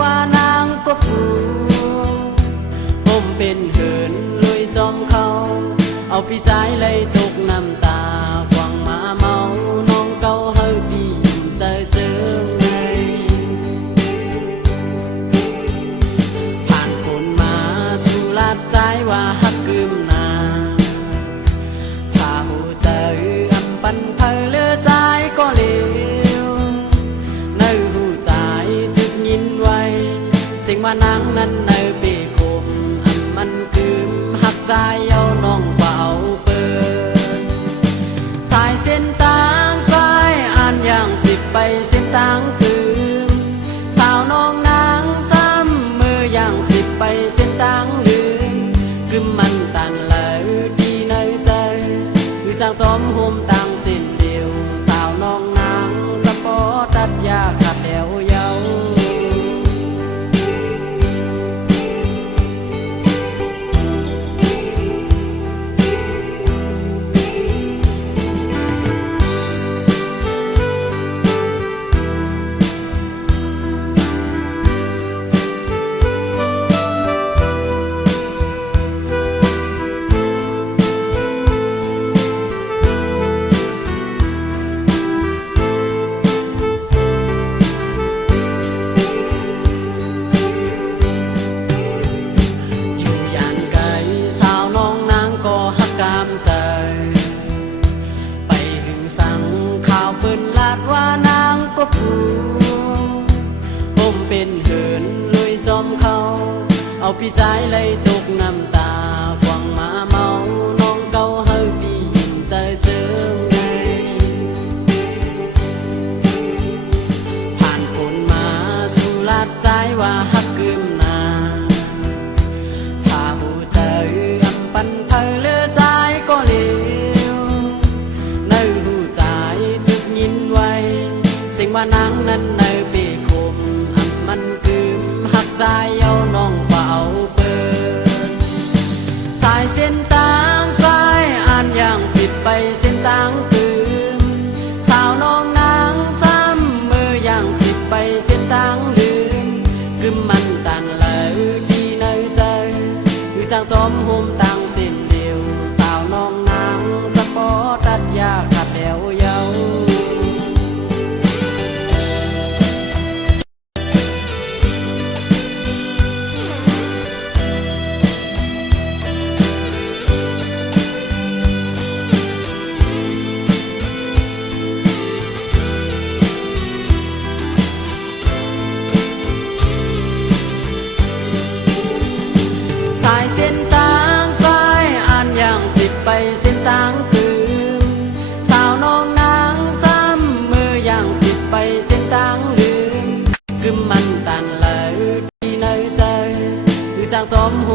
ว่านางก็ผูผมเป็นเหินลุยจอมเขาเอาพี่ใจเลยตกน้ำตาหวังมาเมาน้องเก่าเฮาพี่เจอไงผ่านคนมาสู่ลาดใจว่าฮักกึมนาพาหูเจออันปันเพอเลือใจก็เลวในหูใจตึกยินไว้สิ่งว่านางนั้นในเปคมอันมันกึมหักใจเอาน้องเบาเปิดสายเส้นต่างใจอ่านอย่างสิบไปเส้นต่างกึมสาวน้องนางซ้ำมืออย่างสิบไปเส้นต่างลืมกึมมันตันเลยดีในใจคือจางจอมโฮมต่างสิ้นเดียวสาวน้องนางสะปอตัดยาขัดแถวยาวผมเป็นเหินลุยจอมเขาเอาพี่ใจเลยตกน้ำตาหวังมาเมาน้องเก่าเฮาพี่เจอไงผ่านคนมาสู่ลาดใจว่าฮักกึมนาพาหูเจออันปันเพอเลือใจก็เลวในหูใจตึกยินไว้สิ่งว่านางนั้นในเปคมอันมันกึมหักใจเอาน้องเบาเปิดสายเส้นต่างใจอ่านอย่างสิบไปเส้นต่างกึมสาวน้องนางซ้ำมืออย่างสิบไปเส้นต่างลืมกึมมันตันเลยดีในใจคือจางจอมโฮมต่างสิ้นเดียวสาวน้องนางสะปอตัดยาขัดแถวยาวเส้นต่างใจอ่านอย่างสิบไปเส้นต่างกึมสาวน้องนางซ้ำมืออย่างสิบไปเส้นต่างลืมกึมมันตันเลยดีในใจคือจางจอมโฮ